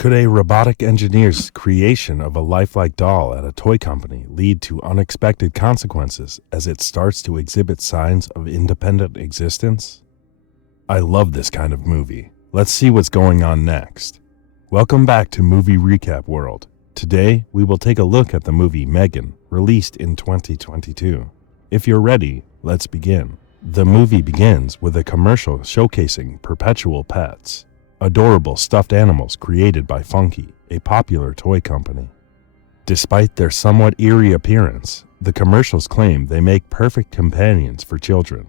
Could a robotic engineer's creation of a lifelike doll at a toy company lead to unexpected consequences as it starts to exhibit signs of independent existence? I love this kind of movie. Let's see what's going on next. Welcome back to Movie Recap World. Today, we will take a look at the movie Megan, released in 2022. If you're ready, let's begin. The movie begins with a commercial showcasing Perpetual Pets, adorable stuffed animals created by Funky, a popular toy company. Despite their somewhat eerie appearance, the commercials claim they make perfect companions for children.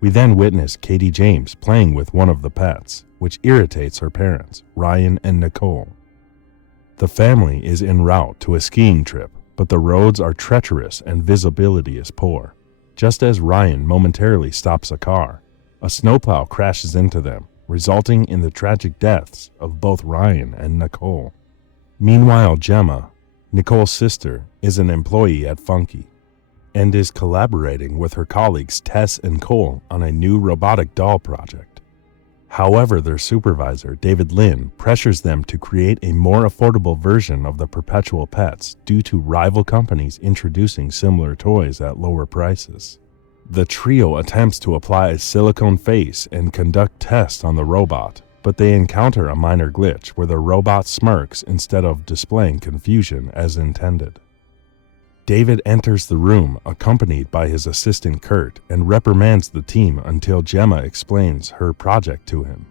We then witness Katie James playing with one of the pets, which irritates her parents, Ryan and Nicole. The family is en route to a skiing trip, but the roads are treacherous and visibility is poor. Just as Ryan momentarily stops a car, a snowplow crashes into them, resulting in the tragic deaths of both Ryan and Nicole. Meanwhile, Gemma, Nicole's sister, is an employee at Funky and is collaborating with her colleagues Tess and Cole on a new robotic doll project. However, their supervisor, David Lynn, pressures them to create a more affordable version of the Perpetual Pets due to rival companies introducing similar toys at lower prices. The trio attempts to apply a silicone face and conduct tests on the robot, but they encounter a minor glitch where the robot smirks instead of displaying confusion as intended. David enters the room accompanied by his assistant Kurt and reprimands the team until Gemma explains her project to him.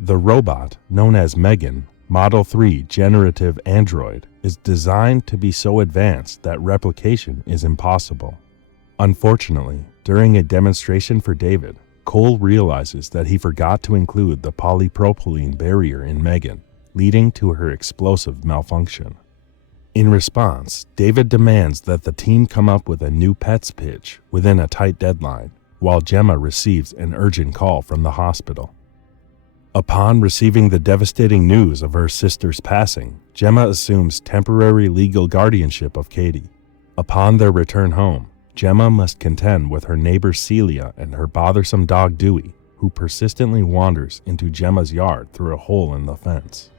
The robot, known as Megan, Model 3 generative android, is designed to be so advanced that replication is impossible. Unfortunately, during a demonstration for David, Cole realizes that he forgot to include the polypropylene barrier in Megan, leading to her explosive malfunction. In response, David demands that the team come up with a new pets pitch within a tight deadline, while Gemma receives an urgent call from the hospital. Upon receiving the devastating news of her sister's passing, Gemma assumes temporary legal guardianship of Katie. Upon their return home, Gemma must contend with her neighbor Celia and her bothersome dog Dewey, who persistently wanders into Gemma's yard through a hole in the fence.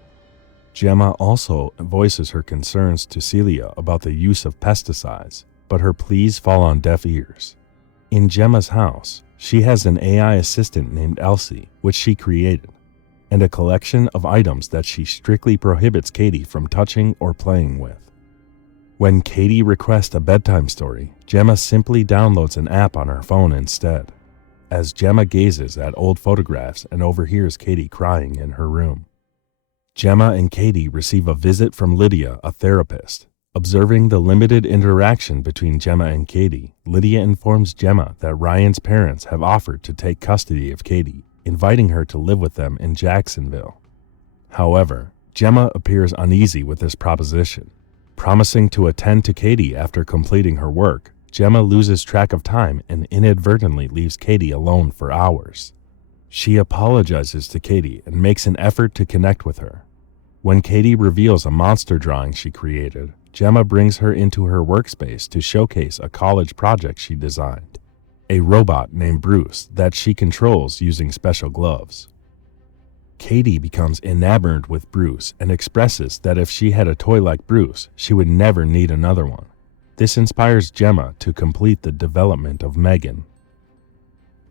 Gemma also voices her concerns to Celia about the use of pesticides, but her pleas fall on deaf ears. In Gemma's house, she has an AI assistant named Elsie, which she created, and a collection of items that she strictly prohibits Katie from touching or playing with. When Katie requests a bedtime story, Gemma simply downloads an app on her phone instead, as Gemma gazes at old photographs and overhears Katie crying in her room. Gemma and Katie receive a visit from Lydia, a therapist. Observing the limited interaction between Gemma and Katie, Lydia informs Gemma that Ryan's parents have offered to take custody of Katie, inviting her to live with them in Jacksonville. However, Gemma appears uneasy with this proposition. Promising to attend to Katie after completing her work, Gemma loses track of time and inadvertently leaves Katie alone for hours. She apologizes to Katie and makes an effort to connect with her. When Katie reveals a monster drawing she created, Gemma brings her into her workspace to showcase a college project she designed, a robot named Bruce that she controls using special gloves. Katie becomes enamored with Bruce and expresses that if she had a toy like Bruce, she would never need another one. This inspires Gemma to complete the development of Megan.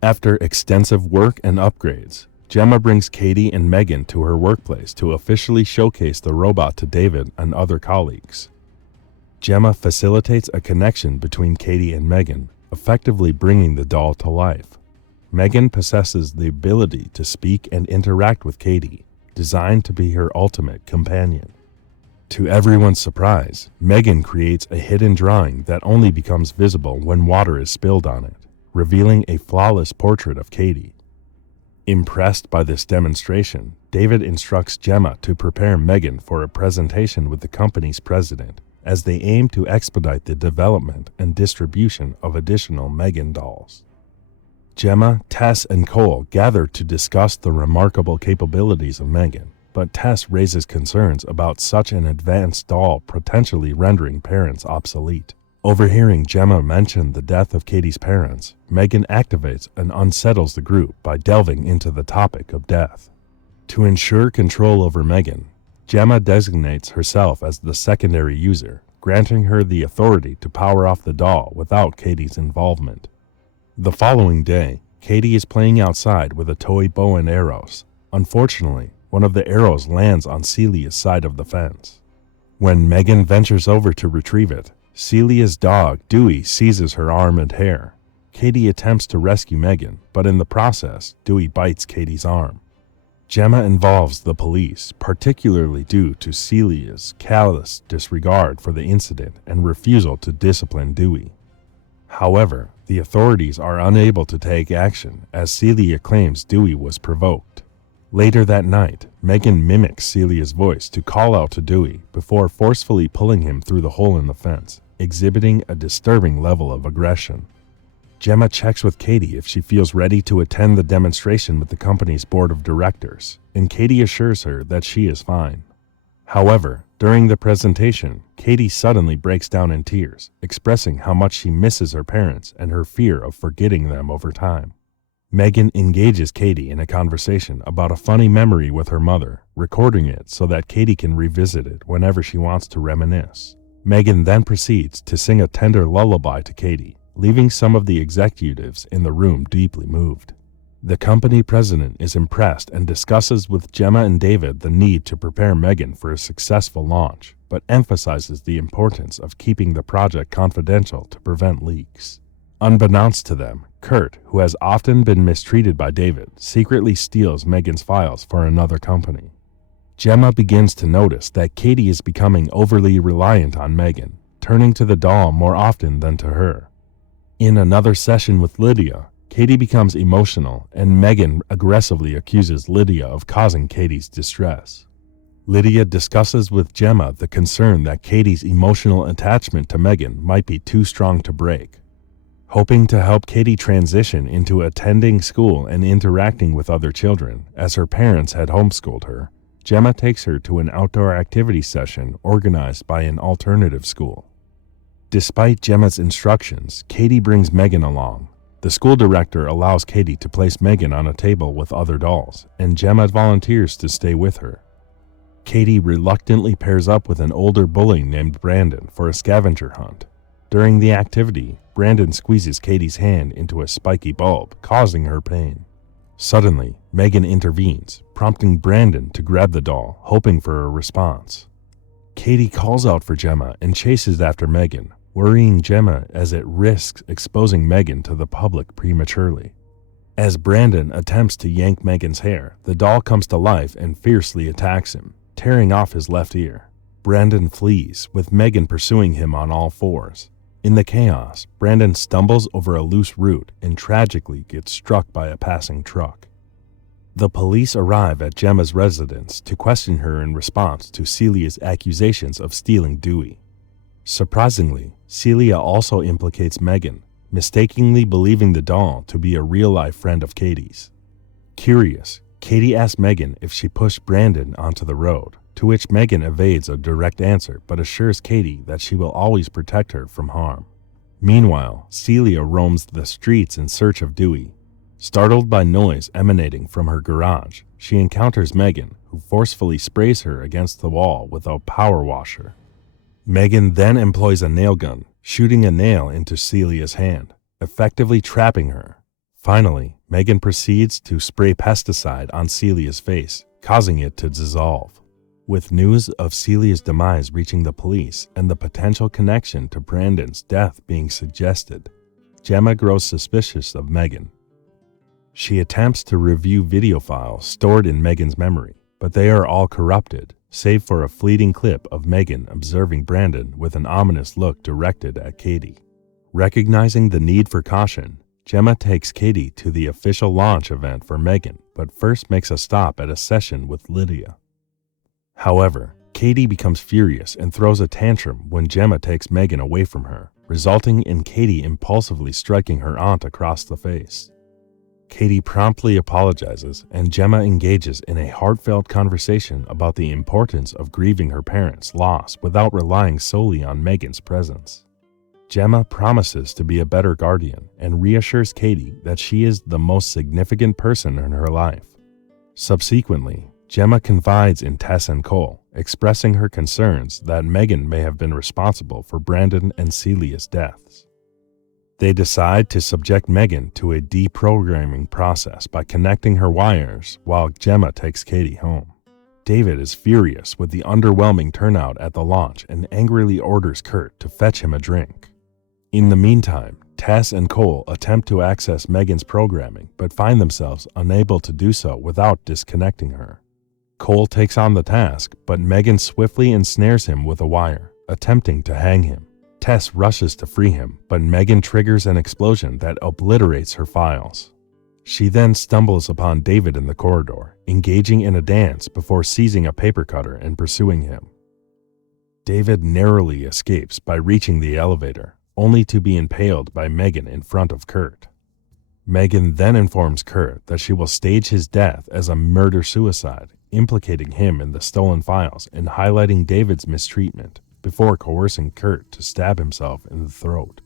After extensive work and upgrades, Gemma brings Katie and Megan to her workplace to officially showcase the robot to David and other colleagues. Gemma facilitates a connection between Katie and Megan, effectively bringing the doll to life. Megan possesses the ability to speak and interact with Katie, designed to be her ultimate companion. To everyone's surprise, Megan creates a hidden drawing that only becomes visible when water is spilled on it, revealing a flawless portrait of Katie. Impressed by this demonstration, David instructs Gemma to prepare Megan for a presentation with the company's president, as they aim to expedite the development and distribution of additional Megan dolls. Gemma, Tess, and Cole gather to discuss the remarkable capabilities of Megan, but Tess raises concerns about such an advanced doll potentially rendering parents obsolete. Overhearing Gemma mention the death of Katie's parents, Megan activates and unsettles the group by delving into the topic of death. To ensure control over Megan, Gemma designates herself as the secondary user, granting her the authority to power off the doll without Katie's involvement. The following day, Katie is playing outside with a toy bow and arrows. Unfortunately, one of the arrows lands on Celia's side of the fence. When Megan ventures over to retrieve it, Celia's dog, Dewey, seizes her arm and hair. Katie attempts to rescue Megan, but in the process, Dewey bites Katie's arm. Gemma involves the police, particularly due to Celia's callous disregard for the incident and refusal to discipline Dewey. However, the authorities are unable to take action as Celia claims Dewey was provoked. Later that night, Megan mimics Celia's voice to call out to Dewey before forcefully pulling him through the hole in the fence, exhibiting a disturbing level of aggression. Gemma checks with Katie if she feels ready to attend the demonstration with the company's board of directors, and Katie assures her that she is fine. However, during the presentation, Katie suddenly breaks down in tears, expressing how much she misses her parents and her fear of forgetting them over time. Megan engages Katie in a conversation about a funny memory with her mother, recording it so that Katie can revisit it whenever she wants to reminisce. Megan then proceeds to sing a tender lullaby to Katie, leaving some of the executives in the room deeply moved. The company president is impressed and discusses with Gemma and David the need to prepare Megan for a successful launch, but emphasizes the importance of keeping the project confidential to prevent leaks. Unbeknownst to them, Kurt, who has often been mistreated by David, secretly steals Megan's files for another company. Gemma begins to notice that Katie is becoming overly reliant on Megan, turning to the doll more often than to her. In another session with Lydia, Katie becomes emotional and Megan aggressively accuses Lydia of causing Katie's distress. Lydia discusses with Gemma the concern that Katie's emotional attachment to Megan might be too strong to break. Hoping to help Katie transition into attending school and interacting with other children, as her parents had homeschooled her, Gemma takes her to an outdoor activity session organized by an alternative school. Despite Gemma's instructions, Katie brings Megan along. The school director allows Katie to place Megan on a table with other dolls, and Gemma volunteers to stay with her. Katie reluctantly pairs up with an older bully named Brandon for a scavenger hunt. During the activity, Brandon squeezes Katie's hand into a spiky bulb, causing her pain. Suddenly, Megan intervenes, prompting Brandon to grab the doll, hoping for a response. Katie calls out for Gemma and chases after Megan, worrying Gemma as it risks exposing Megan to the public prematurely. As Brandon attempts to yank Megan's hair, the doll comes to life and fiercely attacks him, tearing off his left ear. Brandon flees, with Megan pursuing him on all fours. In the chaos, Brandon stumbles over a loose root and tragically gets struck by a passing truck. The police arrive at Gemma's residence to question her in response to Celia's accusations of stealing Dewey. Surprisingly, Celia also implicates Megan, mistakenly believing the doll to be a real-life friend of Katie's. Curious, Katie asks Megan if she pushed Brandon onto the road, to which Megan evades a direct answer but assures Katie that she will always protect her from harm. Meanwhile, Celia roams the streets in search of Dewey. Startled by noise emanating from her garage, she encounters Megan, who forcefully sprays her against the wall with a power washer. Megan then employs a nail gun, shooting a nail into Celia's hand, effectively trapping her. Finally, Megan proceeds to spray pesticide on Celia's face, causing it to dissolve. With news of Celia's demise reaching the police and the potential connection to Brandon's death being suggested, Gemma grows suspicious of Megan. She attempts to review video files stored in Megan's memory, but they are all corrupted, save for a fleeting clip of Megan observing Brandon with an ominous look directed at Katie. Recognizing the need for caution, Gemma takes Katie to the official launch event for Megan, but first makes a stop at a session with Lydia. However, Katie becomes furious and throws a tantrum when Gemma takes Megan away from her, resulting in Katie impulsively striking her aunt across the face. Katie promptly apologizes, and Gemma engages in a heartfelt conversation about the importance of grieving her parents' loss without relying solely on Megan's presence. Gemma promises to be a better guardian and reassures Katie that she is the most significant person in her life. Subsequently, Gemma confides in Tess and Cole, expressing her concerns that Megan may have been responsible for Brandon and Celia's deaths. They decide to subject Megan to a deprogramming process by connecting her wires while Gemma takes Katie home. David is furious with the underwhelming turnout at the launch and angrily orders Kurt to fetch him a drink. In the meantime, Tess and Cole attempt to access Megan's programming but find themselves unable to do so without disconnecting her. Cole takes on the task, but Megan swiftly ensnares him with a wire, attempting to hang him. Tess rushes to free him, but Megan triggers an explosion that obliterates her files. She then stumbles upon David in the corridor, engaging in a dance before seizing a paper cutter and pursuing him. David narrowly escapes by reaching the elevator, only to be impaled by Megan in front of Kurt. Megan then informs Kurt that she will stage his death as a murder-suicide, implicating him in the stolen files and highlighting David's mistreatment, before coercing Kurt to stab himself in the throat.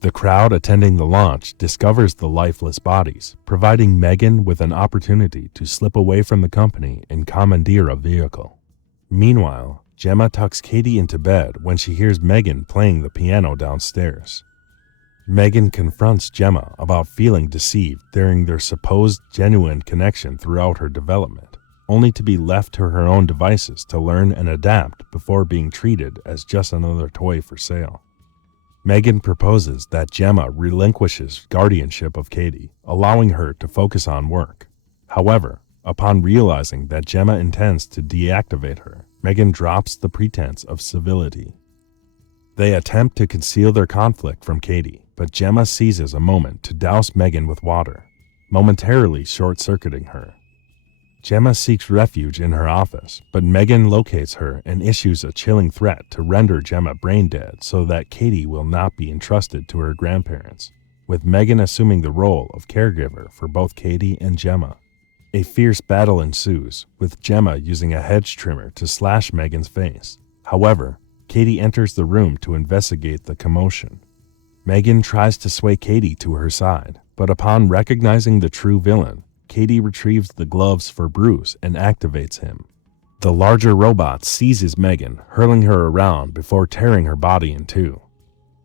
The crowd attending the launch discovers the lifeless bodies, providing Megan with an opportunity to slip away from the company and commandeer a vehicle. Meanwhile, Gemma tucks Katie into bed when she hears Megan playing the piano downstairs. Megan confronts Gemma about feeling deceived during their supposed genuine connection throughout her development, only to be left to her own devices to learn and adapt before being treated as just another toy for sale. Megan proposes that Gemma relinquishes guardianship of Katie, allowing her to focus on work. However, upon realizing that Gemma intends to deactivate her, Megan drops the pretense of civility. They attempt to conceal their conflict from Katie, but Gemma seizes a moment to douse Megan with water, momentarily short-circuiting her. Gemma seeks refuge in her office, but Megan locates her and issues a chilling threat to render Gemma brain dead so that Katie will not be entrusted to her grandparents, with Megan assuming the role of caregiver for both Katie and Gemma. A fierce battle ensues, with Gemma using a hedge trimmer to slash Megan's face. However, Katie enters the room to investigate the commotion. Megan tries to sway Katie to her side, but upon recognizing the true villain, Katie retrieves the gloves for Bruce and activates him. The larger robot seizes Megan, hurling her around before tearing her body in two.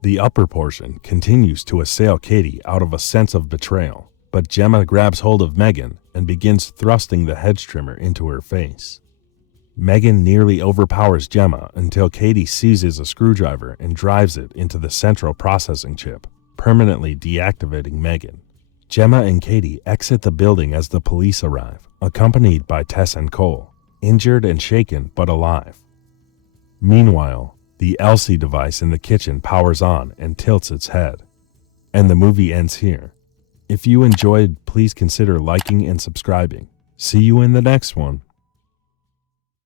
The upper portion continues to assail Katie out of a sense of betrayal, but Gemma grabs hold of Megan and begins thrusting the hedge trimmer into her face. Megan nearly overpowers Gemma until Katie seizes a screwdriver and drives it into the central processing chip, permanently deactivating Megan. Gemma and Katie exit the building as the police arrive, accompanied by Tess and Cole, injured and shaken but alive. Meanwhile, the Elsie device in the kitchen powers on and tilts its head. And the movie ends here. If you enjoyed, please consider liking and subscribing. See you in the next one.